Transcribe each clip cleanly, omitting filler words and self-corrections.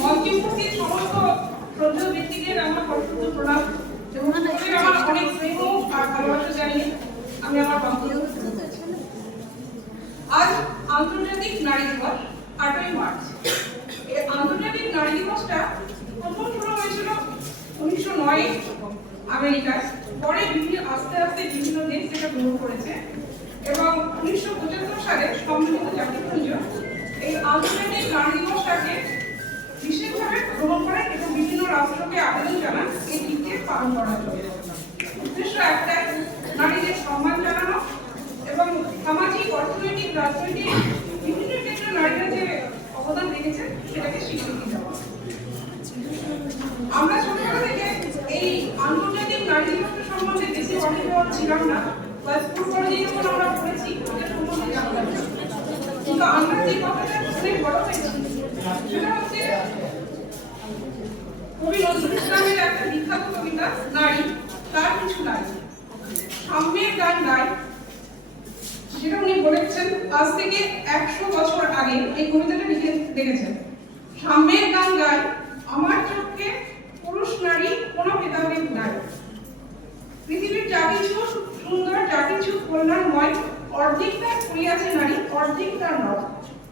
মঞ্চে উপস্থিত সমস্ত শ্রদ্ধেয় ব্যক্তিকে আমার অত্যন্ত প্রণাম এবং আমার অনেক স্নেহ আর ভালোবাসা জানিয়ে আমি আমার বক্তব্য আজ আন্তর্জাতিক নারী দিবস 8ই মার্চ। এই আন্তর্জাতিক নারী দিবসটা প্রথম শুরু হয়েছিল 1909 আমেরিকায়, পরে আস্তে আস্তে বিভিন্ন দেশ সেটা গ্রহণ করেছে এবং 1975 সালে সম্মিলিত জাতিসংঘ এই আন্তর্জাতিক নারী দিবসটাকে বিশেষভাবে গ্রহণ করেন এবং বিভিন্ন রাষ্ট্রকে আবেদন জানান এই দিনকে পালন করার জন্য। উদ্দেশ্য একটাই, নারীদের সম্মান জানানো এবং সামাজিক, অর্থনৈতিক, রাজনৈতিক বিভিন্ন ক্ষেত্রে নারীরা যে অবদান রেখেছেন সেটাকে স্বীকৃতি দেওয়া। আমরা ছোটবেলা থেকে এই আন্তর্জাতিক নারী দিবসের সম্বন্ধে বেশি অনেক ছিলাম না, বা স্কুল কলেজে যখন আমরা পড়েছি ওদের সম্বন্ধে জানতাম না। কিন্তু আমরা যে কথাটা অনেক বড় হয়েছি সেটা হচ্ছে কবি নজরুল ইসলামের একটা বিখ্যাত কবিতা নারী, তার কিছু নারী সাম্যের গান গায়, যেটা উনি বলেছেন আজ থেকে 100 বছর আগে এই কবিতাটা লিখে রেখেছেন। সাম্যের গান গায় আমার চোখে পুরুষ নারী কোনো ভেদাভেদ নাই, পৃথিবীর যা কিছু সুন্দর, যা কিছু কল্যাণময়, অর্ধেক তার করিয়াছে নারী, অর্ধেক তার নয়।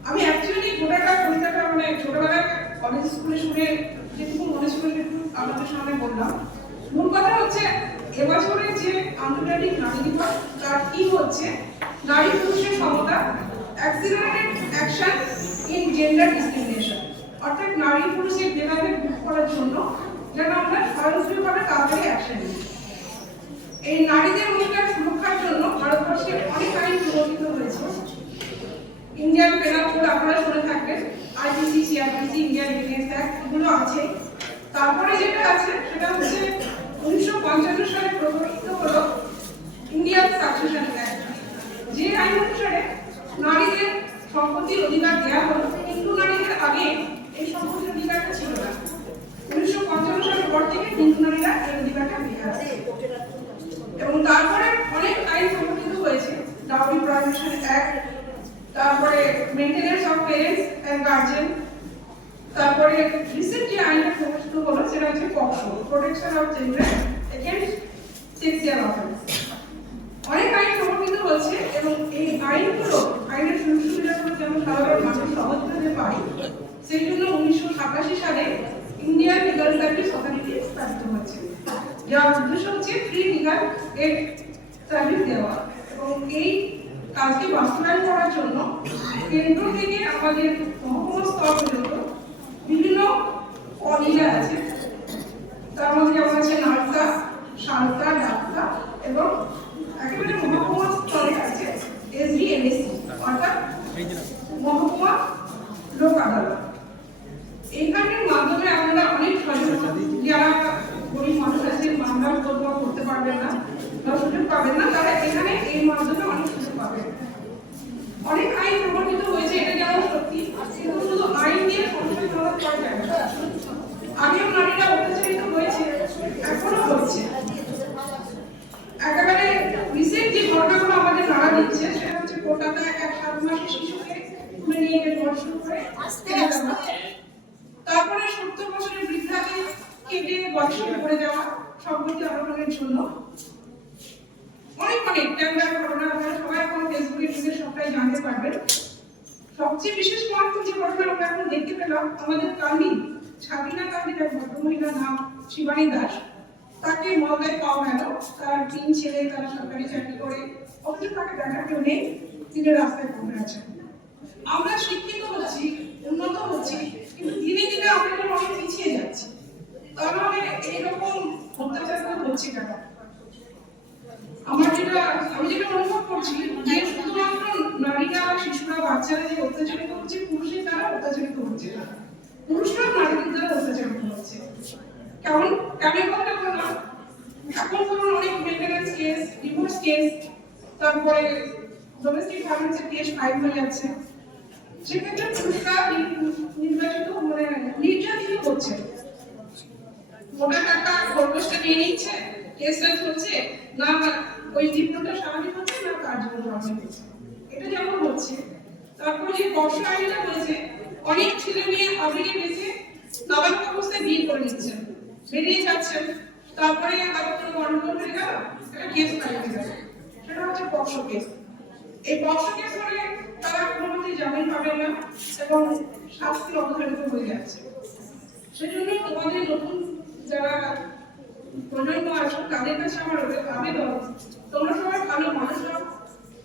আমি অ্যাকচুয়ালি গোটাটা কবিতাটা মানে ছোটবেলায় কলেজ স্কুলে শুনে যেটুকু মনে ছিল সেটুকু আপনাদের সামনে বললাম। মূল কথা হচ্ছে এবছরের যে আন্তর্জাতিক নারী দিবস তার থিম হচ্ছে নারী পুরুষের সমতা, accelerated action in gender discrimination, অর্থাৎ নারী পুরুষের ভেদাভেদ দূর করার জন্য যেন আমরা স্বয়ংক্রিয়ভাবে তাড়াতাড়ি অ্যাকশন নিই। এই নারীদের অধিকার সুরক্ষার জন্য ভারতবর্ষে অনেক আইন প্রণীত হয়েছে। ইন্ডিয়ান পেনাল কোড আপনারা শুনে থাকবেন, IPC, CrPC, Indian defence act, এগুলো আছে। তারপরে যেটা আছে সেটা হচ্ছে 1955 সালে প্রবর্তিত হলো ইন্ডিয়ান সাকসেশন অ্যাক্ট, যে আইন অনুসারে নারীদের সম্পত্তির অধিকার দেওয়া হলো, কিন্তু নারীদের আগে এই সম্পত্তির অধিকারটা ছিল না। 1955 সালের পর থেকে হিন্দু নারীরা এই অধিকারটা পেয়ে আছে এবং তারপরে অনেক আইন প্রবর্তিত হয়েছে, ডাউরি প্রহিবিশন অ্যাক্ট, তারপরে maintenance of parents and guardian, তারপরে রিসেন্ট যে আইনটা প্রবর্তিত হলো সেটা হচ্ছে POCSO, protection of children against sexual offence. অনেক আইন প্রবর্তিত হচ্ছে এবং এই আইনগুলো, আইনের সুযোগ সুবিধাগুলো যেন সাধারণ মানুষ সহজভাবে পায় সেই জন্য 1987 সালে ইন্ডিয়ান লিগাল সার্ভিস অথরিটি স্থাপিত হয়েছে, যার উদ্দেশ্য হচ্ছে ফ্রি লিগাল এড সার্ভিস দেওয়া। এবং এই কাজকে বাস্তবায়ন করার জন্য কেন্দ্র থেকে আমাদের মহকুমা স্তর পর্যন্ত বিভিন্ন অধিকার আছে, তার মধ্যে যেমন আছে নার্সা, শান্তা, ডাক্তার এবং একেবারে মহকুমা স্তরে আছে এসডিএমএসি, অর্থাৎ মহকুমা লোক আদালত। এইখানের মাধ্যমে আমরা অনেক সচেতন, যারা গরিব মানুষ আছে, মামলা করতে পারবেন না বা সুযোগ পাবেন না, তারা এখানে এই মাধ্যমে অনেক সুযোগ পাবেন। অনেক আইন প্রবর্তিত হয়েছে, এটা যেমন সত্যি, কিন্তু শুধু আইন দিয়ে সমস্যা সমাধান করা যায় না। আগেও নারীরা অত্যাচারিত হয়েছে, এখনো হচ্ছে। একেবারে রিসেন্ট যে ঘটনাগুলো আমাদের নাড়া দিচ্ছে সেটা হচ্ছে কলকাতায় এক 7 মাসের শিশুকে তুলে নিয়ে গিয়ে ধর্ষণ করে, তারপরে 70 বছরের বৃদ্ধাকে কেটে বয়সে পড়ে যাওয়া সম্পত্তি অপহরণের জন্য। অনেক ট্যাংরার ঘটনা আপনারা সবাই এখন ফেসবুকে ঢুকে সবটাই জানতে পারবেন। সবচেয়ে বিশেষ মাত্রায় যে ঘটনা আমরা এখন দেখতে পেলাম, আমাদের কান্দি ছাবিনা কান্দির এক ভদ্রমহিলার নাম শিবানী দাস, তাকে মহলায় পাওয়া গেল। তার 3 ছেলে, তারা সরকারি চাকরি করে, অথচ তাকে দেখা কেউ নেই, তিনি রাস্তায় পড়ে আছেন। আমরা শিক্ষিত হচ্ছি, উন্নত হচ্ছি, কিন্তু ধীরে ধীরে আমরা যেন অনেক পিছিয়ে যাচ্ছি। তাহলে এইরকম অত্যাচার হচ্ছে কেন? আমি যেটা অনুভব করছি যে শুধুমাত্র নারীরা, শিশুরা, বাচ্চারা যে অত্যাচারিত হচ্ছে, পুরুষের দ্বারা অত্যাচারিত হচ্ছে না, পুরুষরা নারীদের দ্বারা অত্যাচারিত হচ্ছে। কেমন কথা বললাম, এখন ধরুন অনেক মেইনটেনেন্স কেস, ডিভোর্স কেস, তারপরে ডোমেস্টিক ভায়োলেন্সের কেস ফাইল হয়ে যাচ্ছে। সেক্ষেত্রে পুরুষরা নির্যাতিত নির্যাতিত হচ্ছে, মোটা টাকা খরগোশটা নিয়ে নিচ্ছে, কেসটা চলছে না, ওই জীবনটা স্বাভাবিক হচ্ছে না, তার জীবন স্বাভাবিক হচ্ছে, এটা যেমন হচ্ছে। তারপরে যে পক্সো আইনটা বলেছে, অনেক ছেলে মেয়ে আবেগে বেঁচে নাবালক অবস্থায় বিয়ে করে নিচ্ছেন, বেরিয়ে যাচ্ছেন, তারপরে আবার কোনো গন্ডগোল হয়ে গেল, একটা কেস পাঠিয়ে গেল, সেটা হচ্ছে পক্সো কেস। এই পক্সো কেস হলে তারা কোনোমতেই জামিন পাবেন না এবং শাস্তি অবধারিত হয়ে যাচ্ছে। সেজন্য তোমাদের নতুন যারা প্রজন্ম আছে তাদের কাছে আমার আবেদন, তোমরা সবাই ভালো মানুষ হও,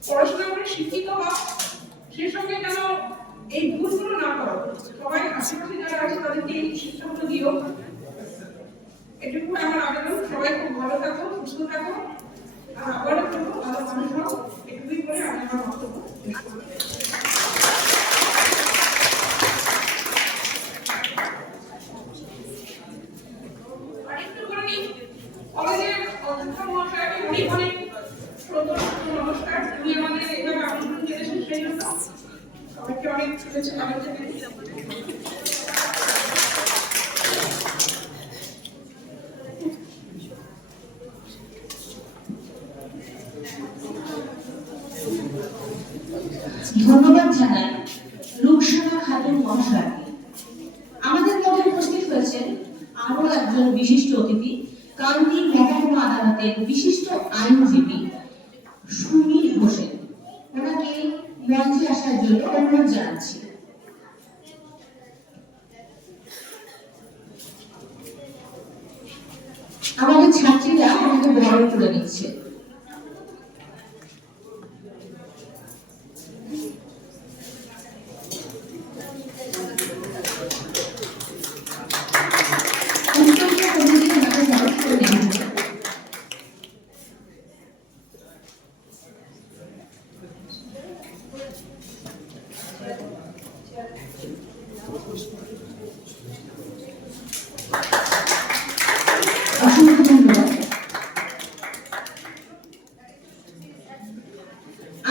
পড়াশোনা করে শিক্ষিত হও, সেই সঙ্গে যেন এই ভুলগুলো না করো। সবাই আশেপাশে যারা আছে তাদেরকে এই শিক্ষাগুলো দিও। এটুকু আমার আবেদন, সবাই খুব ভালো থাকো, সুস্থ থাকো, আর আবারও করবো ভালো মানুষ হও। এটুকুই করে আমি আমার বক্তব্য শেষ করবো। কলেজের অধ্যক্ষ মহাশয়কে অনেক অনেক নমস্কার। তুমি আমাদের এভাবে আমন্ত্রণ জেনেছেন সেই জন্য সবাইকে অনেক শুভেচ্ছা জানাতে। ধন্যবাদ জানাই রুকসানা খাতুন মহাশয়কে। আমাদের মধ্যে উপস্থিত হয়েছেন আরো একজন বিশিষ্ট অতিথি, কান্দি মহকুমা আদালতের বিশিষ্ট আইনজীবী সুনীল হোসেন। ওনাকে মঞ্চে আসার জন্য অনুরোধ জানাচ্ছি। আমাদের ছাত্রীরা ওনাকে বরণ করে নিচ্ছে।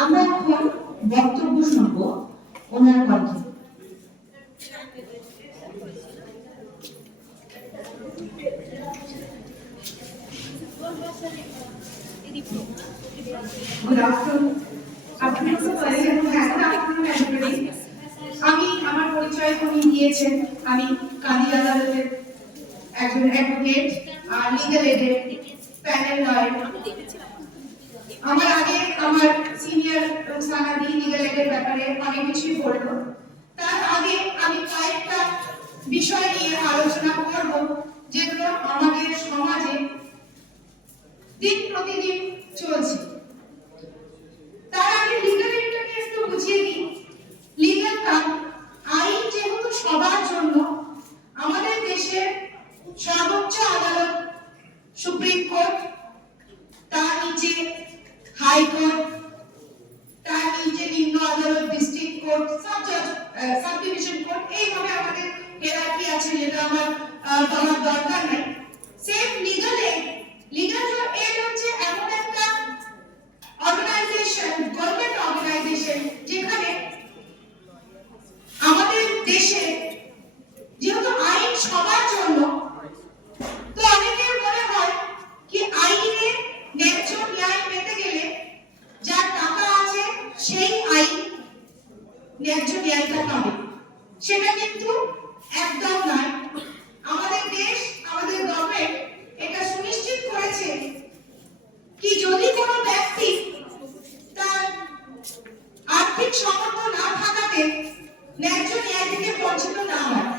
আমরা এখন বক্তব্য শুনবো ওনার কণ্ঠে। Good afternoon. আমি আমার পরিচয় উনি দিয়েছেন। আমি কান্দি আদালতের একজন অ্যাডভোকেট আর লিগ্যাল এডের প্যানেল লয়ার। আমার আগে আমার সিনিয়র সানাদি লিগ্যাল এডের ব্যাপারে অনেক কিছুই বললো। তার আগে আমি কয়েকটা বিষয় নিয়ে আলোচনা করব যেগুলো আমাদের সমাজে দিন প্রতিদিন চলছে। তার আগে লিগ্যাল এডটাকে একটু বুঝিয়ে দিই। লিগ্যাল কাম আইন যেহেতু সবার জন্য, আমাদের দেশের সর্বোচ্চ আদালত সুপ্রিম কোর্ট, তার নিচে হাইকোর্ট, তার নিচে নিম্ন আদালত district court, sub division court, এইভাবে আমাদের হিয়ারার্কি আছে, যেটা আমার বলার দরকার নেই। Same legal aid, legal aid হচ্ছে এমন একটা অর্গানাইজেশন, গভর্নমেন্ট অর্গানাইজেশন, যেখানে আমাদের দেশে যেহেতু আইন সবার জন্য, তো অনেকের মনে হয় কি আইনে ন্যায্য ন্যায় পেতে গেলে যার টাকা আছে সেই আইন ন্যায্য ন্যায়টা পাবে। সেটা কিন্তু একদম নয়। আমাদের দেশ, আমাদের গভর্নমেন্ট এটা সুনিশ্চিত করেছে কি যদি কোনো ব্যক্তি তার আর্থিক সামর্থ্য না থাকাতে ন্যায্য ন্যায় থেকে বঞ্চিত না হয়,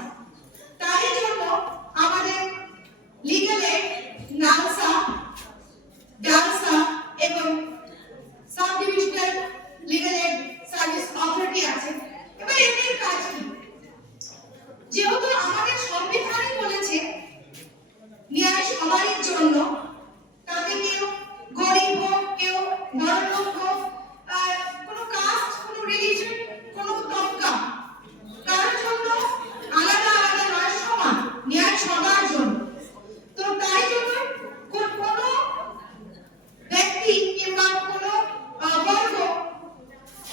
তাই জন্য আমাদের লিগ্যাল এড, নালসা, ডালসা এবং sub divisional legal aid service authority আছে। এবার এদের কাজ কি? যেহেতু আমাদের সংবিধানই বলেছে ন্যায় সবারই জন্য, তাতে কেউ গরিব হোক, কেউ বড়লোক হোক, কোনো কাস্ট, কোনো রিলিজন, কোনো তবকা, কারোর জন্য আলাদা আলাদা নয়, সমান, ন্যায় সবার জন্য। তো তাই জন্য কোনো ব্যক্তি কিংবা কোনো বর্গ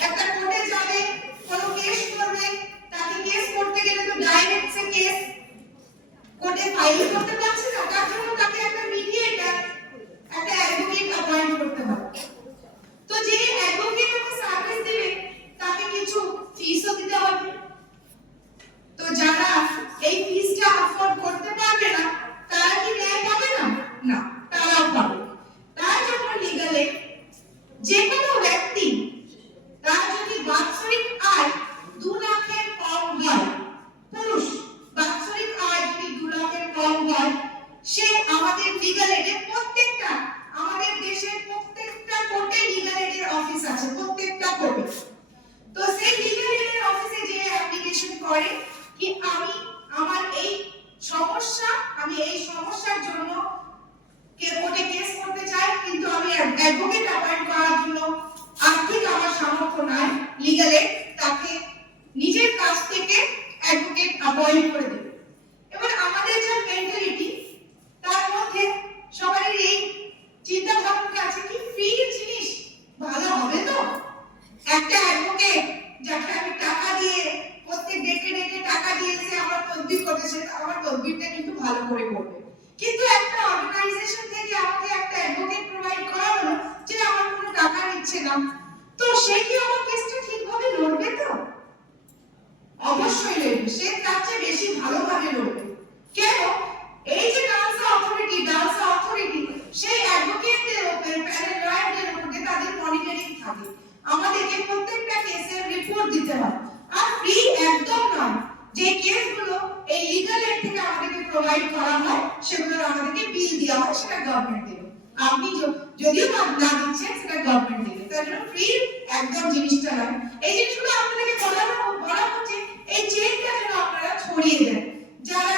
একটা কোর্টে যাবে, কোনো কেস করবে, তাকে কেস করতে গেলে তো ডাইরেক্ট সে কেস কোর্টে ফাইল করতে পারছে না, তার জন্য তাকে একটা মিডিয়েটর, একটা অ্যাডভোকেট অ্যাপয়েন্ট করতে হবে। তো যে অ্যাডভোকেট ওকে সার্ভিস দেবে তাকে কিছু ফিসও দিতে হবে। তো যারা এই ফিসটা সে আমার তদবিরটা কিন্তু ভালো করে করবে। কিন্তু একটা অর্গানাইজেশন থেকে আমাকে একটা অ্যাডভোকেট প্রোভাইড করা হলো যে আমার কোনো টাকা নিচ্ছে না, তো সে কি আমার কেসটা ঠিকভাবে লড়বে? তো অবশ্যই লড়বে, সে তার চেয়ে বেশি ভালোভাবে লড়বে। কেন? এই যে ডালসা অথরিটি সেই অ্যাডভোকেটদের উপর, প্যানেল লয়ারদের উপর তাদের মনিটরিং থাকে। আমাদেরকে প্রত্যেকটা কেসের রিপোর্ট দিতে হয়, আর ফ্রি একদম নয়। যে কেসগুলো এই লিগ্যাল এড থেকে আমাদেরকে প্রোভাইড করা হয় সেগুলোর আমাদেরকে বিল দেওয়া হয়, সেটা গভর্নমেন্ট দেবে। আপনি যদিও না দিচ্ছেন সেটা গভর্নমেন্ট দেবে, তার জন্য ফ্রি একদম জিনিসটা নয়। এই জিনিসগুলো আপনাদেরকে বলা হচ্ছে এই চেইনটা যেন আপনারা ছড়িয়ে দেন। যারা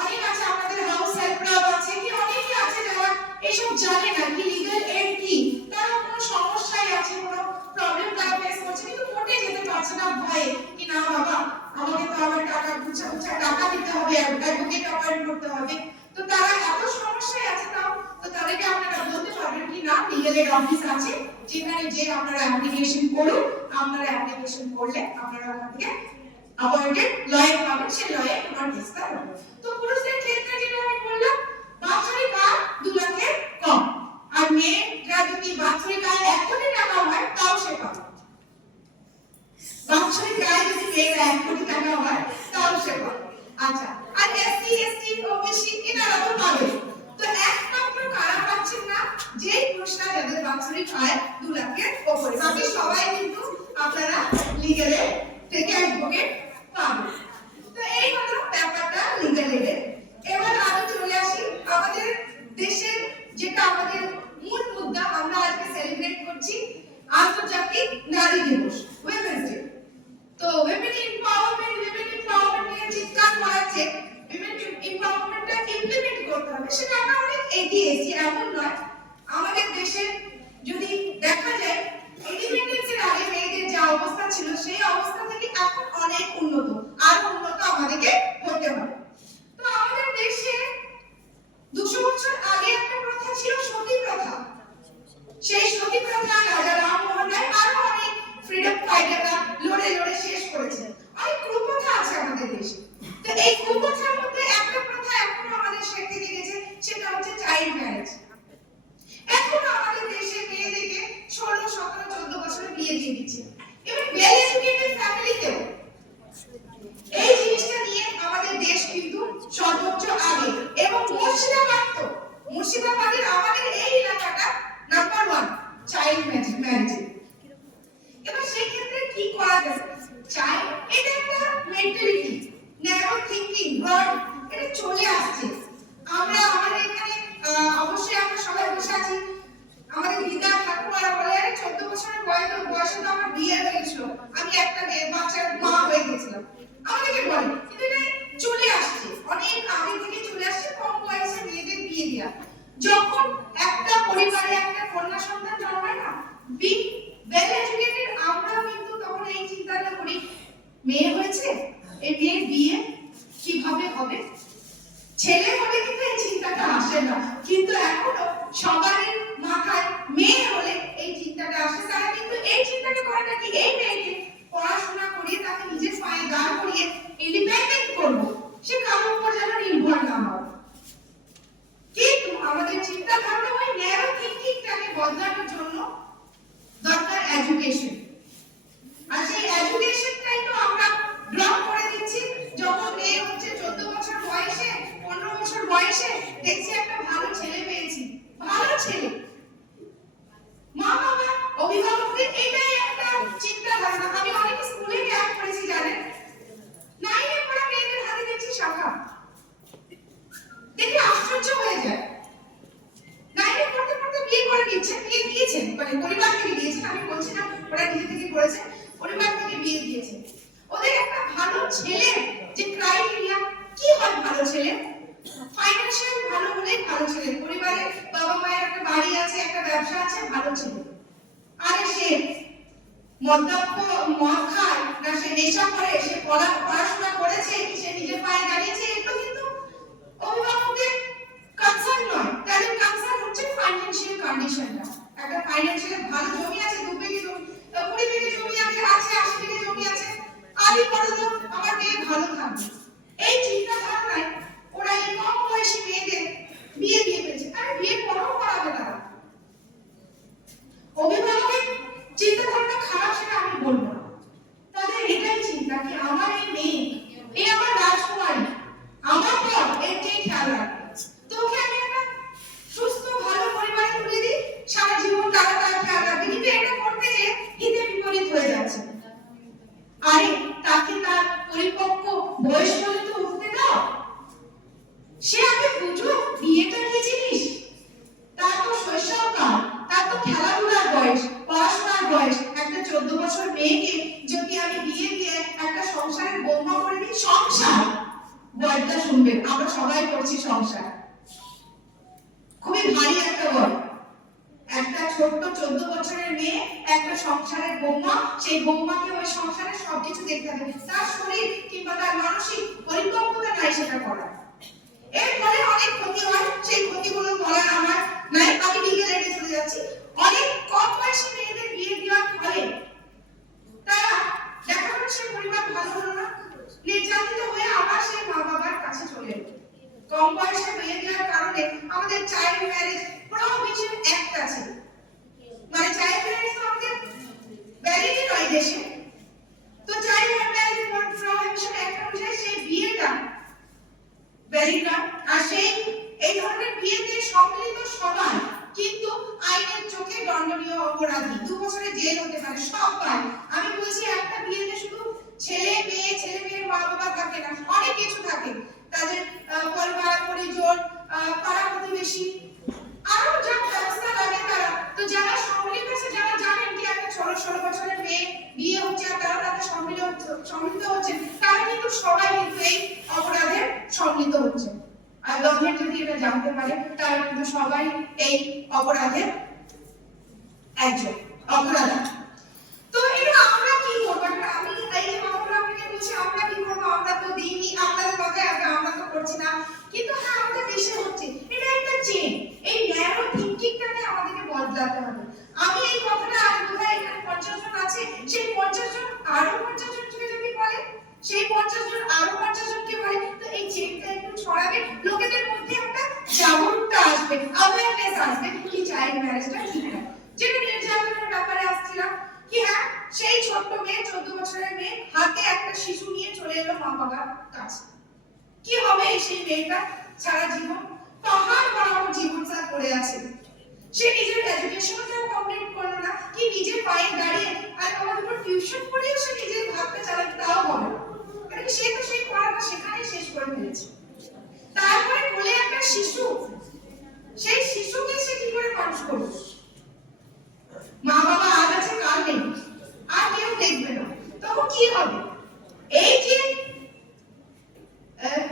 অনেক আছে আপনাদের হাউস হেল্পরাও আছে, কি অনেকে আছে যারা এসব জানে না কি লিগ্যাল এড কি, তারা কোনো সমস্যায় আছে, কোনো প্রবলেম তারা ফেস করছে, কিন্তু কোর্টে যেতে পারছে না ভয়ে, কি না বাবা আমাকে তো আবার টাকা গুছা টাকা দিতে হবে, অ্যাডভোকেট অ্যাপয়েন্ট করতে হবে। তো তারা এত সমস্যায় আছে, তাও তো তাদেরকে আপনারা বলতে পারবেন কি না লিগ্যাল এড অফিস আছে, যেখানে যে আপনারা অ্যাপ্লিকেশন করুন, আপনারা অ্যাপ্লিকেশন করলে আপনারা ওখান থেকে অ্যাপয়েন্টেড লয়ার পাবেন, সেই লয়ার তোমার কেসটা হবে। তো পুরুষদের ক্ষেত্রে যেটা আমি বললাম, বাৎসরিক আয় 2 লাখের কম, আর মেয়েরা যদি বাৎসরিক আয় 1 কোটি টাকা হয় তাও সে পাবে। বাৎসরিক আয় যদি মেয়েরা 1 কোটি টাকা হয় তাও সে পাবে। আচ্ছা, আর এসসি এসটি ওবিসি এনারা তো পাবে। তো একমাত্র কারা পাচ্ছেন না? যেই পুরুষরা যাদের বাৎসরিক আয় 2 লাখের উপরে, বাকি সবাই কিন্তু আপনারা লিগ্যাল এড থেকে অ্যাডভোকেট পাবেন। তো এই হলো ব্যাপারটা লিগ্যাল এডের। এবার আমি চলে আসি আমাদের দেশের যেটা আমাদের মূল মুদ্রা, আমরা আজকে সেলিব্রেট করছি আন্তর্জাতিক নারী দিবস, উইমেন্স ডে। তো উইমেন এমপাওয়ারমেন্ট নিয়ে চিৎকার করাচ্ছে, উইমেন এমপাওয়ারমেন্টটা ইমপ্লিমেন্ট করতে হবে, সেটা আমরা অনেক এগিয়ে এসেছি, এমন নয়। আমাদের দেশে যদি দেখা যায় ইন্ডিপেন্ডেন্সের আগে মেয়েদের যে অবস্থা ছিল সেই অবস্থা থেকে এখন অনেক উন্নত, আর উন্নত আমাদেরকে হতে হবে। তো আমাদের দেশে 200 বছর আগে একটা প্রথা ছিল, সতী প্রথা। সেই সতী প্রথা রাজা রামমোহন রায় আরো অনেক ফ্রিডম ফাইটাররা লড়ে শেষ করেছেন। অনেক কুপ্রথা আছে আমাদের দেশে। তো এই কুপ্রথার মধ্যে একটা প্রথা এখনো আমাদের শেষ থেকে গেছে, সেটা হচ্ছে চাইল্ড ম্যারেজ। এখনো আমাদের দেশে মেয়েদেরকে 16, 17, 14 বছরে বিয়ে দিয়ে দিচ্ছে, এবং ওয়েল এডুকেটেড ফ্যামিলিতেও এই জিনিসটা নিয়ে আমাদের দেশ কিন্তু সর্বোচ্চ আগে। এবং মুর্শিদাবাদের আমাদের এই এলাকাটা নাম্বার 1 চাইল্ড ম্যারেজে। এবার সেই ক্ষেত্রে কি করা যায়? এটা একটা মেন্টালিটি, ন্যারো থিংকিং, ব্রড, এটা চলে আসছে। আমরা আমাদের এখানে অবশ্যই আমরা সবাই বসে আছি, আমাদের দিদা ঠাকুমারা বলে আরে 14 বছরের বয়সে তো আমার বিয়ে হয়ে গেছিল, আমি একটা বাচ্চার মা হয়ে গেছিলাম, আমাদেরকে বলে। কিন্তু এটা চলে আসছে, অনেক আগে থেকে চলে আসছে, কম বয়সে মেয়েদের বিয়ে দেওয়া। যখন একটা পরিবারে একটা কন্যা সন্তান জন্মায় না, ওয়েল এডুকেটেড, আমরা কিন্তু তখন এই চিন্তাটা করি মেয়ে হয়েছে, এই মেয়ের বিয়ে কিভাবে হবে। ছেলে হলে কিন্তু এই চিন্তাটা আসে না, কিন্তু এখনো সবারই মাথায় মেয়ে হলে এই চিন্তাটা আসে। তারা কিন্তু এই চিন্তাটা করে নাকি এই মেয়েকে পড়াশোনা করিয়ে তাকে নিজের পায়ে দাঁড় করিয়ে ইন্ডিপেন্ডেন্ট করবো, সে কারোর উপর যেন নির্ভর না হয়। কিন্তু আমাদের চিন্তা ভাবনা ওই ন্যারো থিংকিংটাকে বদলানোর জন্য দরকার এডুকেশন। আর সেই এডুকেশনটাই তো আমরা ড্রপ করে দিচ্ছি। যখন মেয়ে হচ্ছে 14 বছর বয়সে, 15 বছর বয়সে দেখছি একটা ভালো ছেলে পেয়েছি, ভালো ছেলে, মা বাবা অভিভাবকদের এটাই একটা চিন্তা ধারণা। আমি অনেক স্কুলে ক্যাম্প করেছি জানেন, 9 এ পড়া মেয়েদের হাতে দেখছি শাখা, দেখে আশ্চর্য হয়ে যায়। 9 এ পড়তে পড়তে বিয়ে করে দিয়েছেন, মানে পরিবার থেকে দিয়েছেন, আমি বলছি না ওরা নিজে থেকে করেছে, পরিবার থেকে বিয়ে দিয়েছে। ওদের একটা ভালো ছেলে যে ক্রাইটেরিয়া কি হয় ভালো ছেলে, ফাইন্যান্সিয়াল ভালো হলেই ভালো ছেলে, পরিবারে বাবা মায়ের একটা বাড়ি আছে, একটা ব্যবসা আছে, ভালো ছেলে। আরে সে মদ খায় না, সে নেশা করে, সে পড়াশোনা করেছে কি, সে নিজের পায়ে দাঁড়িয়েছে, এগুলো কিন্তু অভিভাবকদের কনসার্ন নয়। তাদের কনসার্ন হচ্ছে ফাইন্যান্সিয়াল কন্ডিশনটা। একটা ফাইন্যান্সিয়াল ভালো জমি আছে, 2 বিঘে জমি, 20 বিঘে জমি আছে, 80 বিঘে জমি আছে, আলি করে দাও, আমার মেয়ে ভালো থাকবে। এই চিন্তা ধারণা শুনবেন, আমরা সবাই করছি সংসার, খুবই ভারী একটা গল্প। একটা ছোট্ট 14 বছরের মেয়ে, একটা সংসারের বৌমা, সেই বৌমাকে ওই সংসারের সবকিছু দেখতে হবে, তার শরীর কিংবা তার মানসিক পরিপক্কতা নাই সেটা করার। এর ফলে অনেক ক্ষতি হয়, সেই ক্ষতিগুলো বলার আমার নাই, আমি লিগেল এডে চলে যাচ্ছি। অনেক কম বয়সী মেয়েদের বিয়ে দেওয়ার ফলে তারা দেখা গেল সে পরিবার ভালো হলো না, নির্যাতিত হয়ে আবার সেই মা বাবার কাছে চলে এলো। কম বয়সে বিয়ে দেওয়ার কারণে আমাদের চাইল্ড ম্যারেজ প্রহিবিশন অ্যাক্ট আছে, মানে চাইল্ড ম্যারেজ তো আমাদের ভ্যালিড নয় দেশে, তো চাইল্ড ম্যারেজ প্রহিবিশন অ্যাক্ট অনুযায়ী সেই বিয়েটা ভ্যালিড না। আর সেই এই ধরনের বিয়েতে সম্মিলিত সবাই কিন্তু আইনের চোখে দণ্ডনীয় অপরাধী, 2 বছরের জেল হতে পারে, সব পায়। আমি বলছি একটা বিয়েতে শুধু ছেলে মেয়ের মা বাবা থাকে না, অনেক কিছু থাকে, তাদের পরিবার পরিজন, পাড়া প্রতিবেশী, আরো যা ব্যবস্থা লাগে তারা। তো যারা সম্মিলিত আছে, যারা জানেন কি একটা 16 বছরের মেয়ে বিয়ে হচ্ছে আর তারা তাদের সম্মিলিত হচ্ছে, তারা কিন্তু সবাই কিন্তু এই অপরাধে সম্মিলিত হচ্ছে। আর গভর্নমেন্ট যদি এটা জানতে পারে তাহলে কিন্তু সবাই এই অপরাধে একজন অপরাধী। তো এটা আমরা কি করবো? আমি এই যে কথাগুলো আপনাকে বলছি, আমরা কি করবো? আমরা তো দিইনি, আপনাদের মাথায় আছে, আমরা তো করছি না, কিন্তু হ্যাঁ আমাদের দেশে হচ্ছে। এটা একটা চেন, এই ন্যারো থিংকিংটাকে আমাদেরকে বদলাতে হবে। আমি এই কথাটা আজ বোধহয় এখানে 50 জন আছে, সেই 50 জন আরো 50 জনকে যদি বলে, সেই 50 জন আরো 50 জনকে বলে, তো এই চেনটা একটু ছড়াবে, লোকেদের মধ্যে একটা জাগরুকতা আসবে, অ্যাওয়ারনেস আসবে কি চাইল্ড ম্যারেজটা ঠিক না। যেটা নির্যাতনের ব্যাপারে আসছিলাম, কি হ্যাঁ সেই ছোট্ট মেয়ে 14 বছরের মেয়ে হাতে একটা শিশু নিয়ে চলে এলো মা বাবার কাছে। কি হবে সেই মেয়েটা? সারা জীবন পাহাড় বরাবর জীবন সাথ পড়ে আছে। সে নিজের এডুকেশনটাও কমপ্লিট করলো না, কি নিজের পায়ে দাঁড়িয়ে আর আমার দুটো টিউশন পড়িয়ে সে নিজের ভাবতে চালাতে তাও হবে না, কারণ সে তো সেই পড়াটা সেখানেই শেষ করে ফেলেছে। তারপরে কোলে একটা শিশু, সেই শিশুকে সে কি করে মানুষ করবে? মা বাবা আজ আছে কাল নেই, আর কেউ দেখবে না, তখন কি হবে? এই যে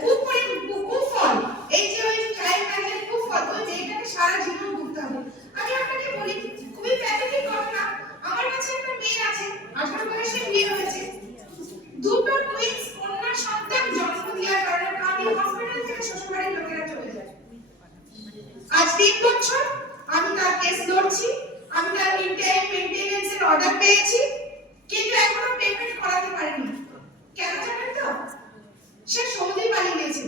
কুফল, এই যে ওই চাইল্ড ম্যারেজের কুফল, ওই মেয়েটাকে সারা জীবন ভুগতে হবে। আমি আপনাকে বলি খুবই প্যাথেটিক ঘটনা, আমার কাছে একটা মেয়ে আছে, 18 বয়সে বিয়ে হয়েছে, দুটো টুইন্স কন্যা সন্তান জন্ম দেওয়ার কারণে আমি হসপিটাল থেকে শ্বশুরবাড়ির লোকেরা চলে যায়। আজ 3 বছর আমি তার কেস লড়ছি, আমি তার ইন্টারিম মেইনটেনেন্সের অর্ডার পেয়েছি, কিন্তু এখনো পেমেন্ট করাতে পারিনি। কেন জানেন তো? সে সৌদি পালিয়ে গেছে।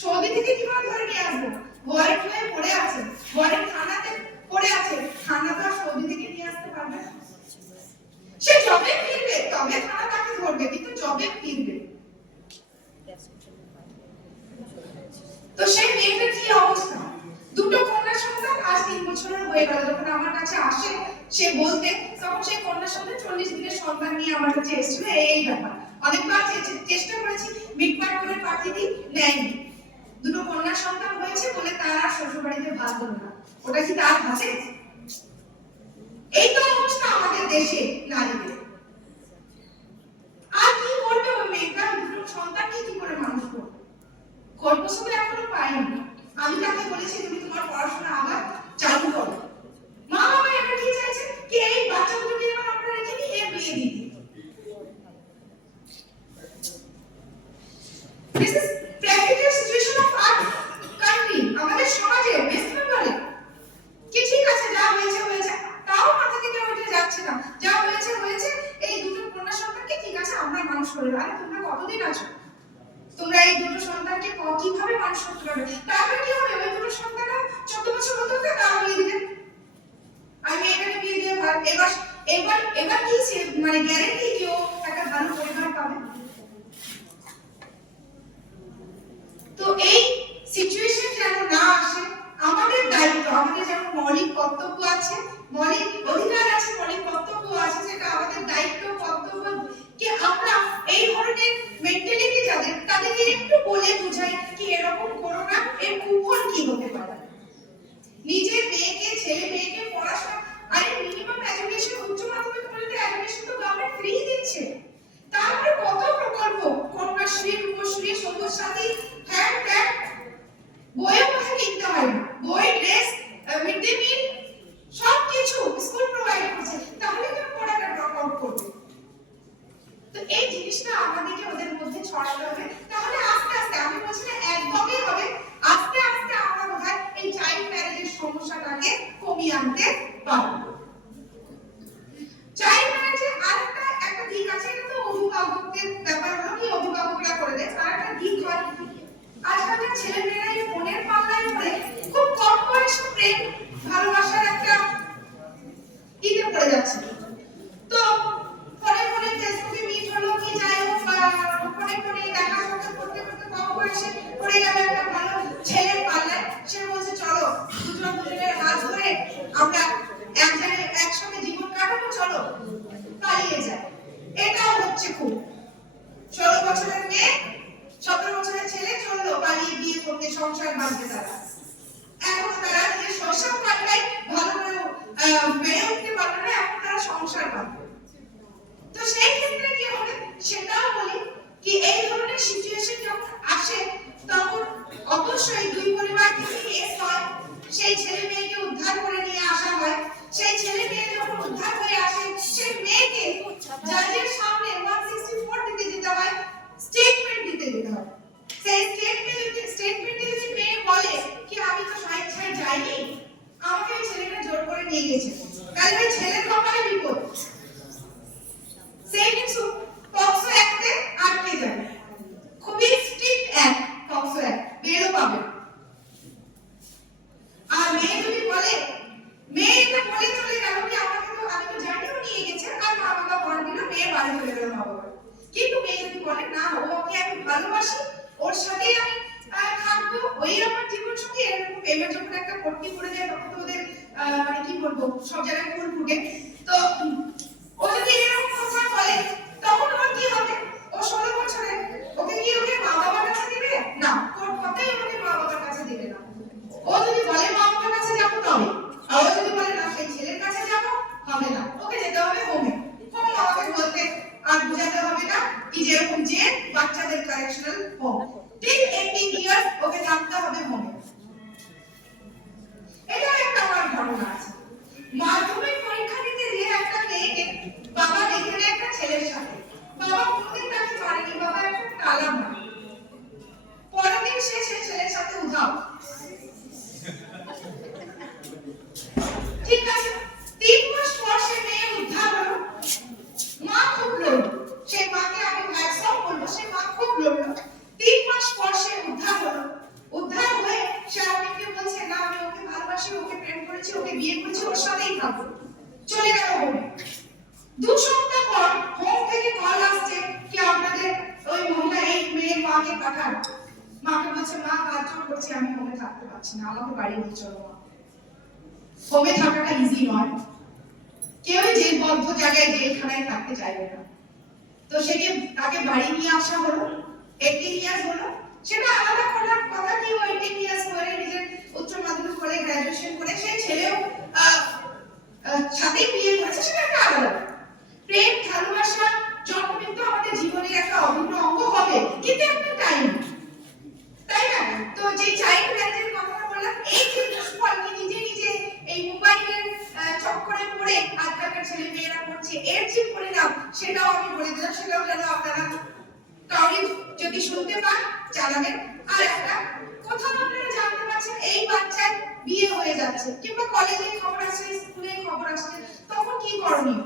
সৌদি থেকে কিভাবে ধরে নিয়ে আসবো? ওয়ারেন্ট হয়ে পড়ে আছে, ওয়ারেন্ট থানাতে পড়ে আছে, থানা তো আর সৌদি থেকে নিয়ে আসতে পারবে না। সে জবে ফিরবে তবে থানা তাকে ধরবে, কিন্তু জবে ফিরবে। তো সেই মেয়েটার কি অবস্থা? দুটো কন্যা সন্তান, আজ 3 বছরের হয়ে গেল। যখন আমার কাছে আসে সে বলতে, তখন সেই কন্যা সন্তান 40 দিনের সন্তান নিয়ে আমার কাছে এসেছিল। এই ব্যাপার অনেকবার চেষ্টা করেছি, মিটমাট করে পাঠিয়ে দিই, নেয়নি। দুটো কন্যা সন্তান হয়েছে বলে তার আর শ্বশুরবাড়িতে ভাত হলো না, ওটা কি তার হাতে? এই তো অবস্থা আমাদের দেশে নারীদের। আর কি করবে ওই মেয়েটা? দুটো সন্তানকে কি করে মানুষ করবে? খোরপোশ এখনো পাইনি। আমি তাকে বলেছি তুমি তোমার পড়াশোনা আবার চালু করো। মা বাবা এটা কি চাইছে কি এই বাচ্চা দুটোকে এবার আমরা রেখে দিই, এর বিয়ে দিই। This is practical situation of our country, আমাদের সমাজে ওয়েস্ট বেঙ্গলে। কি ঠিক আছে, যা হয়েছে হয়েছে, তাও মাথা থেকে ওইটা যাচ্ছে না। যা হয়েছে হয়েছে, এই দুটো কন্যা সন্তানকে ঠিক আছে আমরা মানুষ করে। আরে তোমরা কতদিন আছো? তোমরা এই দুটো সন্তানকে কিভাবে মানুষ করতে পারবে? তারপরে কি হবে? ওই দুটো সন্তান 14 বছর হতে হতে তাও বিয়ে দিলেন। আমি এখানে বিয়ে দিয়ে এবার কি মানে গ্যারান্টি কেউ একটা ভালো পরিবার পাবে? তো এই সিচুয়েশন যেন না আসে, আমাদের দায়িত্ব, আমাদের যেমন মৌলিক কর্তব্য আছে, মৌলিক অধিকার আছে, মৌলিক কর্তব্য আছে, সেটা আমাদের দায়িত্ব কর্তব্য কি আমরা এই ধরনের মেন্টালিটি যাদের, তাদেরকে একটু বলে বোঝাই কি এরকম করো না, এর কুফল কি হতে পারে। নিজের মেয়েকে, ছেলে মেয়েকে পড়াশোনা, আরে মিনিমাম এডুকেশন, উচ্চ মাধ্যমিক পর্যন্ত এডুকেশন তো গভর্নমেন্ট ফ্রি দিচ্ছে। তারপরে কত প্রকল্প, কন্যাশ্রী, রূপশ্রী, সবুজ সাথী, কিনতে হয় না, বই, ড্রেস, মিড ডে মিল সবকিছু স্কুল প্রোভাইড করছে, তাহলে কেন ওরা ড্রপ আউট করবে? তো এই জিনিসটা আমাদেরকে ওদের মধ্যে ছড়াতে হবে, তাহলে আস্তে আস্তে, আমি বলছি না একদমই হবে, আস্তে আস্তে আমরা বোধহয় এই চাইল্ড ম্যারেজের সমস্যাটাকে কমিয়ে আনতে পারবো। চাইল্ড ম্যারেজে একটা দিক আছে, এটা তো অভিভাবকদের ব্যাপার হলো, কি অভিভাবকরা করে দেয়। আর একটা দিক হয়, আজকালকার ছেলে মেয়েরা এই ফোনের পাল্লায় পড়ে খুব কম বয়সে প্রেম ভালোবাসার একটা ইতে পড়ে যাচ্ছে। তো ফোনে ফেসবুকে মিট হলো কি যাই হোক, ফোনে দেখা সাক্ষাৎ করতে করতে কম বয়সে পড়ে গেল একটা ভালো ছেলের পাল্লায়। সে বলছে চলো দুজনের হাত ধরে আমরা একসঙ্গে জীবন কাটাবো, চলো পালিয়ে যায়। এটাও হচ্ছে খুব। 16 বছরের মেয়ে 17 বছরের ছেলে চললো পালিয়ে বিয়ে করতে, সংসার বাঁধতে। তারা এখন তারা যে শৈশব কাটায় ভালো করে বেড়ে উঠতে পারবে না, এখন তারা সংসার বাঁধবে। তো সেই ক্ষেত্রে কি হবে সেটাও বলি, কি এই ধরনের সিচুয়েশন যখন আসে তখন অবশ্যই দুই পরিবার থেকে কেস হয়, সেই ছেলে মেয়েকে উদ্ধার করে নিয়ে আসা হয়। সেই ছেলে মেয়ে যখন উদ্ধার হয়ে আসে, সেই মেয়েকে জাজের সামনে 164 দিতে যেতে হয়, স্টেটমেন্ট দিতে যেতে হয়। সেই স্টেটমেন্টে যদি মেয়ে বলে কি আমি তো স্বেচ্ছায় যাইনি, আমাকে ওই ছেলেটা জোর করে নিয়ে গেছে, তাহলে ওই ছেলের কপালে বিপদ। সেই কিছু পক্সো অ্যাক্টে আটকে যাবে, খুবই স্ট্রিক্ট অ্যাক্ট পক্সো অ্যাক্ট, বেরো পাবে। আর মেয়ে যদি বলে, মেয়ে এটা বলে চলে গেল কি আমি তো জানি ও নিয়ে গেছে, আর মা বাবা বল দিল, মেয়ে বাড়ি চলে গেল মা বাবা। কিন্তু মেয়ে যদি বলে না ওকে আমি ভালোবাসি, ওর সাথেই আমি থাকবো, ওই আমার জীবন সঙ্গী, এরকম প্রেমের যখন একটা পট্টি পড়ে যায় তখন তো ওদের মানে কি বলবো সব জায়গায় ফুল ফুটে। তো ও যদি এরকম কথা বলে তখন ওর কি হবে? ও 16 বছরের, ওকে কি ওকে মা বাবার কাছে দিবে না, ওর কথাই ওকে মা বাবার কাছে দিবে না। ও যদি বলে মা বাবার কাছে যাবো তবে, আর ও যদি বলে না সেই ছেলের কাছে যাবো, হবে না, ওকে যেতে হবে হোমে। হোম আমাকে বলতে আর বোঝাতে হবে না কি যেরকম যে বাচ্চাদের কারেকশনাল হোম, ঠিক 18 ইয়ার্স ওকে থাকতে হবে হোমে। এটা একটা আমার ধারণা আছে। মাধ্যমিক পরীক্ষা দিতে যে একটা মেয়েকে বাবা দেখে নেয় একটা ছেলের সাথে, বাবা কোনোদিন তাকে পারেনি, বাবা একটা তালা মারে, পরের দিন সে ছেলের সাথে উধাও। ঠিক আছে, 3 মাস পর সে মেয়ে উদ্ধার হলো, মা খুব লড়লো, সেই মাকে আমি হ্যাটসঅফ বলবো, সে মা খুব লড়লো। 3 মাস পর সে উদ্ধার হলো, উদ্ধার হয়ে সে আমাকে বলছে না আমি ওকে ভালোবাসি, ওকে প্রেম করেছি, ওকে বিয়ে করেছি, ওর সাথেই থাকবো, চলে গেল হোমে। 2 সপ্তাহ পর হোম থেকে কল আসছে কি আপনাদের ওই মহিলা এই মেয়ের মাকে পাঠান। মাকে বলছে মা হাত জোড় করছি, আমি হোমে থাকতে পারছি না, আমাকে বাড়ি নিয়ে চলো মা। হোমে থাকাটা ইজি নয়, কেউ জেলবদ্ধ জায়গায় জেলখানায় থাকতে চাইবে না। তো সেকে তাকে বাড়ি নিয়ে আসা হলো, 18 ইয়ার্স হলো, সেটা আলাদা কথা কি ও 18 ইয়ার্স করে নিজের উচ্চ মাধ্যমিক করে গ্রাজুয়েশন করে সেই ছেলেও সাথেই বিয়ে করেছে, সেটা একটা আলাদা। প্রেম ভালোবাসা যখন কিন্তু আমাদের জীবনের একটা অভিন্ন অঙ্গ হবে, কিন্তু একটা টাইম, তাই না? তো যে চাইল্ড ম্যারেজের কথাটা বললাম, এই যে দুষ্ফল নিজে নিজে এই মোবাইলের চক্করে পড়ে আজকালকার ছেলে মেয়েরা পড়ছে, এর যে পরিণাম সেটাও আমি বলে দিলাম, সেটাও যেন আপনারা কাউরি যদি শুনতে পান জানাবেন। আর একটা কোথাও আপনারা জানতে পারছেন এই বাচ্চার বিয়ে হয়ে যাচ্ছে, কিংবা কলেজে খবর আসছে, স্কুলে খবর আসছে, তখন কি করণীয়?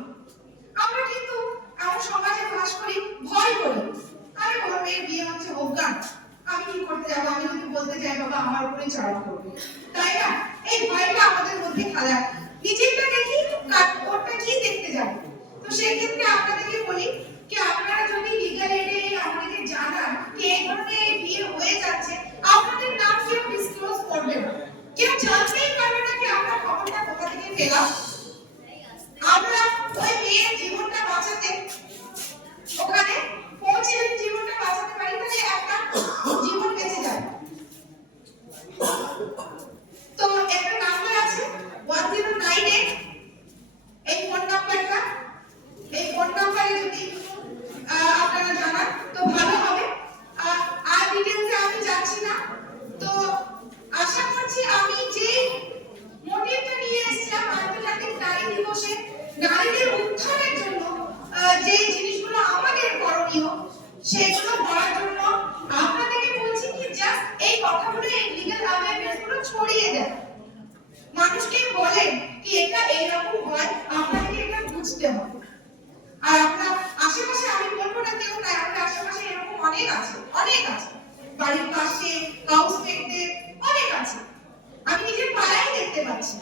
আমরা কিন্তু এমন সমাজে বাস করি, ভয় করি, আরে বড় মেয়ের বিয়ে হচ্ছে অজ্ঞান, আমি কি করতে যাবো, আমি যদি বলতে যাই বাবা আমার উপরে চড়াও করবে, তাই না? এই ভয়টা আমাদের মধ্যে খেলা, নিজেরটা দেখি ওরটা কি দেখতে যাবো। তো সেই ক্ষেত্রে আপনাদেরকে বলি কি আপনারা যদি লিগ্যাল এডে আমাদেরকে জানান যে এই ধরনের বিয়ে হয়ে যাচ্ছে, আপনাদের নাম কেউ ডিসক্লোজ করবে না, কেউ জানতেই পারবে না কি আমরা খবরটা কোথা থেকে পেলাম। আমরা ওই মেয়ের জীবনটা বাঁচাতে ওখানে পৌঁছে যদি জীবনটা বাঁচাতে পারি, তাহলে একটা জীবন বেঁচে যায়। তো একটা নাম্বার আছে 1098, এই ফোন নাম্বারটা, এই ফোন নাম্বারে যদি আপনারা জানান তো ভালো হবে। আর বসে নারীদের উত্থানের জন্য যে জিনিসগুলো আমাদের করণীয় সেগুলো করার জন্য আপনাদেরকে বলছি কি জাস্ট এই কথাগুলো, এই লিগ্যাল অ্যাওয়ারনেস গুলো ছড়িয়ে দেন, মানুষকে বলেন কি এটা এইরকম হয়, আপনাদেরকে এটা বুঝতে হবে। আর আপনার আশেপাশে, আমি বলবো না কেউ নাই, আপনার আশেপাশে এরকম অনেক আছে, অনেক আছে, বাড়ির পাশে হাউসমেটদের অনেক আছে, আমি নিজের পাড়ায় দেখতে পাচ্ছি,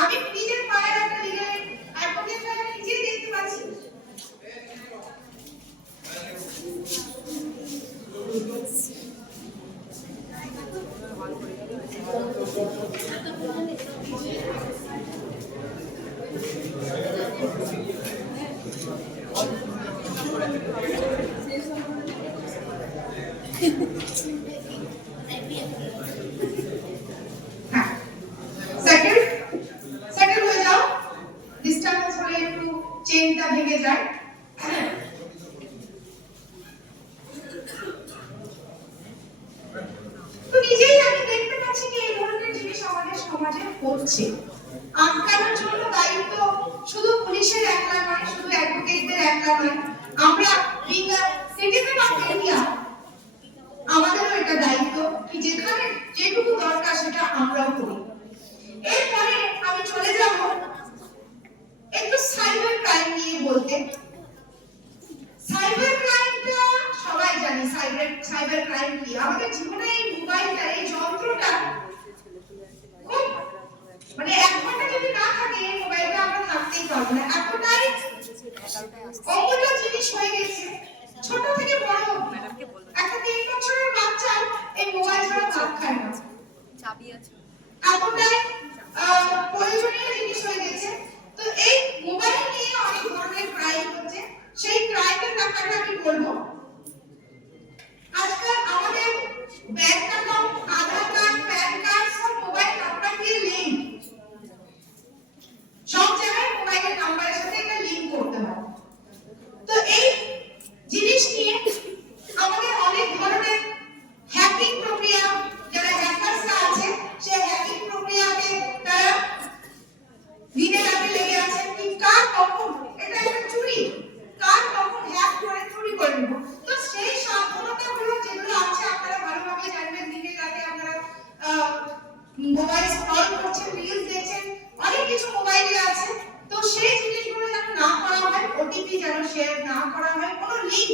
আমি নিজের পাড়ার একটা লিগ্যাল অ্যাডভোকেট আমি নিজেই দেখতে পাচ্ছি। হ্যাঁ, সেকেন্ড হয়ে যাও, ডিস্টার্বেন্স হলে একটু চেইনটা ভেঙে যায়। তো নিজেই আমি দেখতে পাচ্ছি যে এই ধরনের জিনিস আমাদের সমাজে হচ্ছে। আটকানোর জন্য দায়িত্ব শুধু পুলিশের একলা নয়, শুধু অ্যাডভোকেটদের একলা নয়, আমরা সিটিজেন অফ ইন্ডিয়া আমাদেরও এটা দায়িত্ব কি যেখানে যেটুকু দরকার সেটা আমরাও করি। এরপরে আমি চলে যাব একটু সাইবার ক্রাইম নিয়ে বলতে। সাইবার ক্রাইমটা সবাই জানি, সাইবার ক্রাইম কি। আমাদের জীবনে এই মোবাইলটা, এই যন্ত্রটা খুব মানে এক ঘন্টা যদি না থাকে এই মোবাইলটা আমরা থাকতেই পারবো না, এতটাই অমূল্য জিনিস হয়ে গেছে। ছোট থেকে বড় একটা 3 বছরের বাচ্চা এই মোবাইল ছাড়া ভাত খায় না, এতটাই প্রয়োজনীয় জিনিস হয়ে গেছে। তো এই মোবাইল নিয়ে অনেক ধরনের ক্রাইম হচ্ছে, সেই ক্রাইমের ব্যাপারে আমি বলবো। আজকাল আমাদের ব্যাংক অ্যাকাউন্ট, আধার কার্ড, প্যান কার্ড সব মোবাইল নাম্বার দিয়ে লিংক, সব জায়গায় মোবাইলের নাম্বারের সাথে একটা লিংক করতে হয়। তো এই জিনিস নিয়ে আমাদের অনেক ধরনের হ্যাকিং প্রক্রিয়া, যারা হ্যাকারসরা আছে সেই হ্যাকিং প্রক্রিয়াতে তারা দিনে রাতে লেগে আছে কি কার কখন এটা একটা চুরি, কার কখন হ্যাক করে চুরি করে নেব। তো সেই সাবধানতাগুলো যেগুলো আছে আপনারা ভালোভাবে জানবেন। দিনে রাতে আপনারা মোবাইল স্ক্রল করছেন, রিলস দেখছেন, অনেক কিছু মোবাইলে আছে। তো সেই জিনিসগুলো যেন না করা হয়, ওটিপি যেন শেয়ার না করা হয়, কোনো লিংক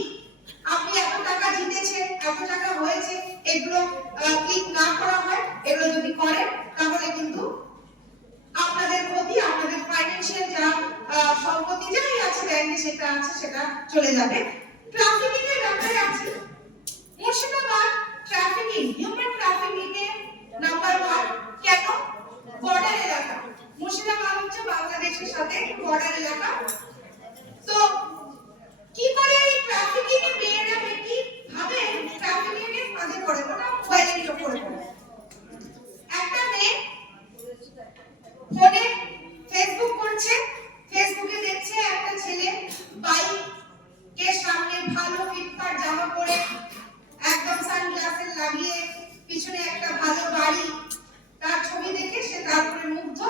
আপনি এত টাকা জিতেছেন, এত টাকা হয়েছে, এগুলো ক্লিক না করা হয়। এগুলো যদি করেন তাহলে কিন্তু আপনাদের ক্ষতি, আপনাদের ফাইন্যান্সিয়াল যা সম্পত্তি যাই আছে ব্যাংকে সেটা আছে সেটা চলে যাবে। ট্রাফিকিং এর ব্যাপারে আছে, মুর্শিদাবাদ ট্রাফিকিং, হিউম্যান ট্রাফিকিং এ নাম্বার 1। কেন? বর্ডার এলাকা, মুর্শিদাবাদ হচ্ছে বাংলাদেশের সাথে বর্ডার এলাকা। তো কি করে এই ট্রাফিকিং এর মেয়েরা কি ভাবে ট্রাফিকিং এর ফাঁদে পড়ে, ওটা মোবাইলের উপরে পড়ে। একটা মেয়ে ফোনে ফেসবুক করছে, ফেসবুকে দেখছে একটা ছেলে বাইকের সামনে ভালো ফিটফাট জামা পরে, একদম সানগ্লাসের লাগিয়ে, পিছনে একটা ভালো বাড়ি, তার ছবি দেখে সে তারপরে মুগ্ধ,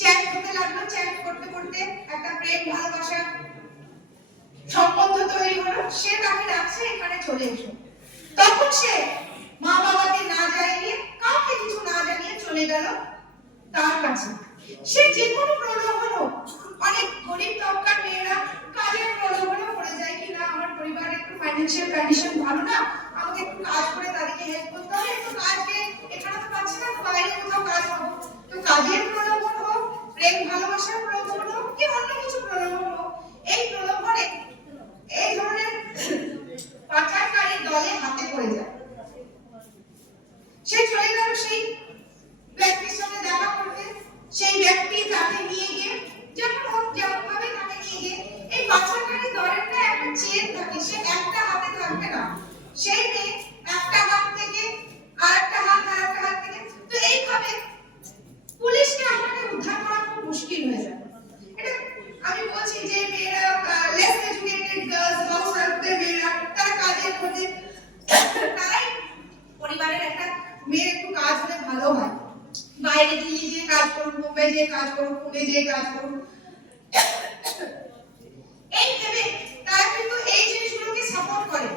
চ্যাট করতে লাগলো। চ্যাট করতে করতে একটা প্রেম ভালোবাসা সম্বন্ধ তৈরি হলো। সে তাকে ডাকছে এখানে চলে এসো। তখন সে মা বাবাকে না জানিয়ে, কাউকে কিছু না জানিয়ে চলে গেল তার কাছে। সে যে কোনো প্রলোভন হোক, অনেক গরিব তবকার মেয়েরা কাজের প্রলোভনে পড়ে যায় কি না আমার পরিবারের একটু ফাইন্যান্সিয়াল কন্ডিশন ভালো না, আমাকে একটু কাজ করে তাদেরকে হেল্প করতে হবে, একটু কাজকে এখানে তো পাচ্ছি না, বাইরে কোথাও কাজ পাবো। তো কাজের প্রলোভন হোক, প্রেম ভালোবাসার প্রলোভন হোক, কি অন্য কিছু প্রলোভন হোক, এই প্রলোভনে এই ধরনের পাচারকারী দলে হাতে পড়ে যায়। সে চলে গেল সেই ব্যক্তির সঙ্গে দেখা করতে, সেই ব্যক্তি তাকে নিয়ে গিয়ে যেমন হোক যেমন ভাবে তাকে নিয়ে গিয়ে, এই পাচারকারী দলের না একটা চেন থাকে, সে একটা হাতে থাকবে না, সেই মেয়ে একটা হাত থেকে আরেকটা হাত থেকে, তো এইভাবে পুলিশকে আমাকে উদ্ধার করা খুব মুশকিল হয়ে যায়। এটা আমি বলছি যে মেয়েরা লেস এডুকেটেড গার্লস, হাউস ওয়াইফদের মেয়েরা, তারা কাজের খোঁজে, তারা যে কাজ করুক, খুনে যে কাজ করুক, এই ভেবে তারা কিন্তু এই জিনিসগুলোকে সাপোর্ট করে।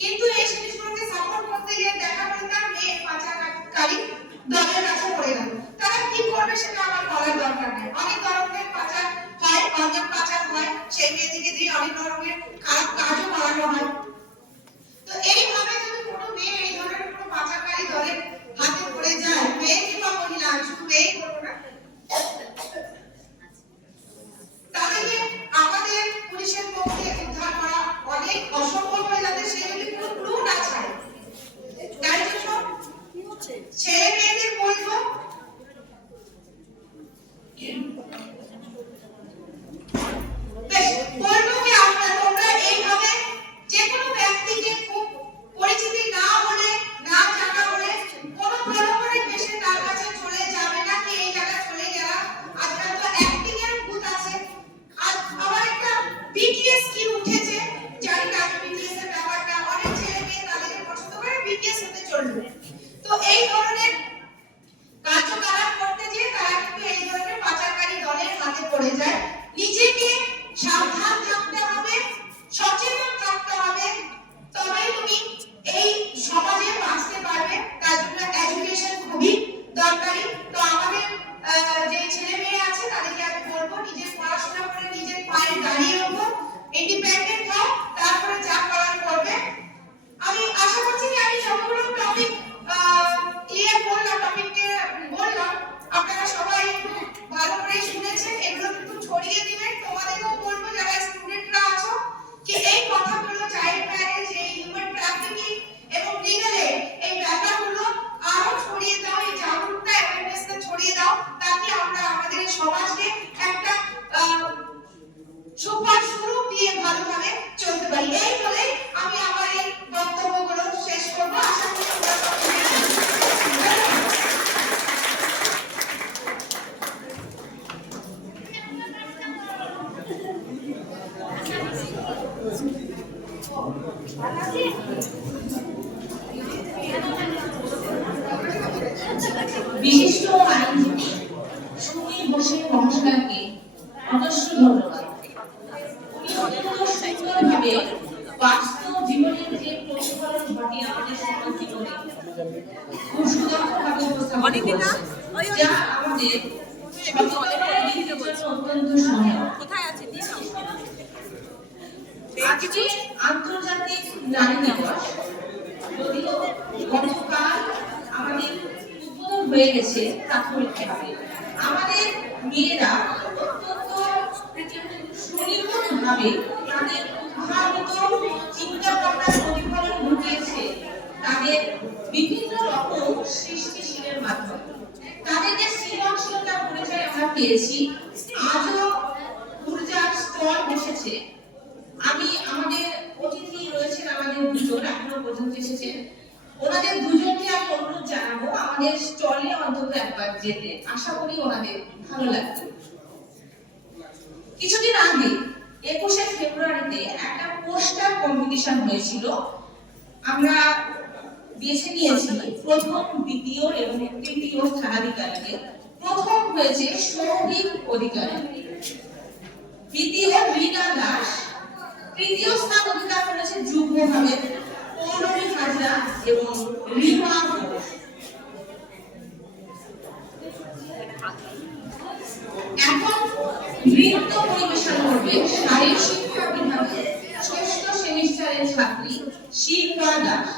কিন্তু এই জিনিসগুলোকে সাপোর্ট করতে গিয়ে দেখা গেল তার মেয়ে পাচারকারী দলের কাছে পড়ে গেল। তারা কি করবে সেটা আমার বলার দরকার নেই। অনেক ধরনের পাচার হয়, অর্গান পাচার হয়, সেই মেয়েদিকে দিয়ে অনেক ধরনের খারাপ কাজও করানো হয়। তো এইভাবে যদি কোনো মেয়ে এই ধরনের কোনো পাচারকারী দলের হাতে পড়ে যায়, মেয়ে কিংবা মহিলা, শুধু মেয়ে করবো না, তাহলে আমাদের পুলিশের পক্ষে উদ্ধার করা অনেক অসফল হয়ে যাবে। সে যদি কোনো ক্লু না ছাড়ে, তাই জন্য ছেলে মেয়েদের বলবো তোমরা এইভাবে যে কোনো ব্যক্তিকে খুব পরিচিতি না হলে, না জানা হলে কোনো প্রলোভনে পেশে তার কাছে চলে যাবে না কি এই জায়গা চলে গেলাম। আজকাল তো অ্যাক্টিং এর ভূত আছে। আজ আবার একটা বিটিএস স্কিম উঠেছে, জানি না বিটিএস এর ব্যাপারটা অনেক ছেলে মেয়ে তাদেরকে পছন্দ করে বিটিএস হতে চলবে। তো এই ধরনের কার্যকলাপ করতে গিয়ে তারা কিন্তু এই ধরনের পাচারকারী দলের হাতে পড়ে যায়। নিজেকে সাবধান থাকতে হবে, সচেতন থাকতে হবে, তবেই তুমি এই সমাজে বাঁচতে পারবে। তার জন্য এডুকেশন খুবই দরকারি। তো আমাদের যে ছেলে মেয়ে আছে তাদেরকে আমি বলবো নিজের পড়াশোনা করে নিজের পায়ে দাঁড়িয়ে ওঠো, ইন্ডিপেন্ডেন্ট হও, তারপরে যা করার করবে। আমি আশা করছি যে আমি যতগুলো টপিক ক্লিয়ার করলাম, টপিককে বললাম, আপনারা সবাই একটু ভালো করে শুনেছেন। এগুলো কিন্তু ছড়িয়ে দিবেন। তোমাদেরকেও বলবো যারা স্টুডেন্টরা আছো যে এই কথাগুলো, চাইল্ড ম্যারেজ, এই হিউম্যান ট্রাফিকিং এবং লিগ্যাল এইড, এই ব্যাপারগুলো আরো ছড়িয়ে দাও, এই জাগরুকতা অ্যাওয়ারনেসটা ছড়িয়ে দাও, তাতে আমরা আমাদের সমাজকে একটা সুপার শুরু দিয়ে ভালোভাবে চলতে পারি। এই বলে আমি আমার এই বক্তব্যগুলো শেষ করবো। আশা করি তোমরা সকলে বিশিষ্ট আইনজীবী সুনীল ঘোষের মহাশয়কে অজস্র ধন্যবাদ। উনি অত্যন্ত সুন্দরভাবে বাস্তব জীবনের যে প্রতিফলন ঘটে আমাদের সমাজ জীবনে খুব সুদক্ষভাবে উপস্থাপন করেছেন, যা আমাদের সচেতনতার জন্য অত্যন্ত সহায়ক। আজকে আন্তর্জাতিক নারী দিবস, যদিও গতকাল আমাদের উদ্বোধন হয়ে গেছে প্রাথমিকভাবে, আমাদের মেয়েরা অত্যন্ত সুনিপুণভাবে তাদের উদ্ভাবিত চিন্তা ভাবনার প্রতিফলন ঘটিয়েছে তাদের বিভিন্ন রকম সৃষ্টিশীলের মাধ্যমে। তাদের যে সৃজনশীলতার পরিচয় আমরা পেয়েছি, আজও ঊর্জার স্তর বসেছে। আমি আমাদের অতিথি রয়েছেন, আমাদের দুজন এখনো পর্যন্ত এসেছেন, ওনাদের দুজনকে আমি অনুরোধ জানাবো আমাদের স্টলে অন্তত একবার যেতে। আশা করি ওনাদের ভালো লাগবে। কিছুদিন আগে 21শে ফেব্রুয়ারিতে একটা পোস্টার কম্পিটিশন হয়েছিল। আমরা বেছে নিয়েছি প্রথম, দ্বিতীয় এবং তৃতীয় স্থানাধিকারীকে। প্রথম হয়েছে সৌভিক অধিকারী, দ্বিতীয় রীনা দাস, তৃতীয় স্থান অধিকার করেছে যুগ্মভাবে পৌলমী হাজরা এবং রিমা ঘোষ। এখন নৃত্য পরিবেশন করবে শারীরিক শিক্ষা বিভাগের 6ষ্ঠ সেমিস্টারের ছাত্রী শিল্পা দাস।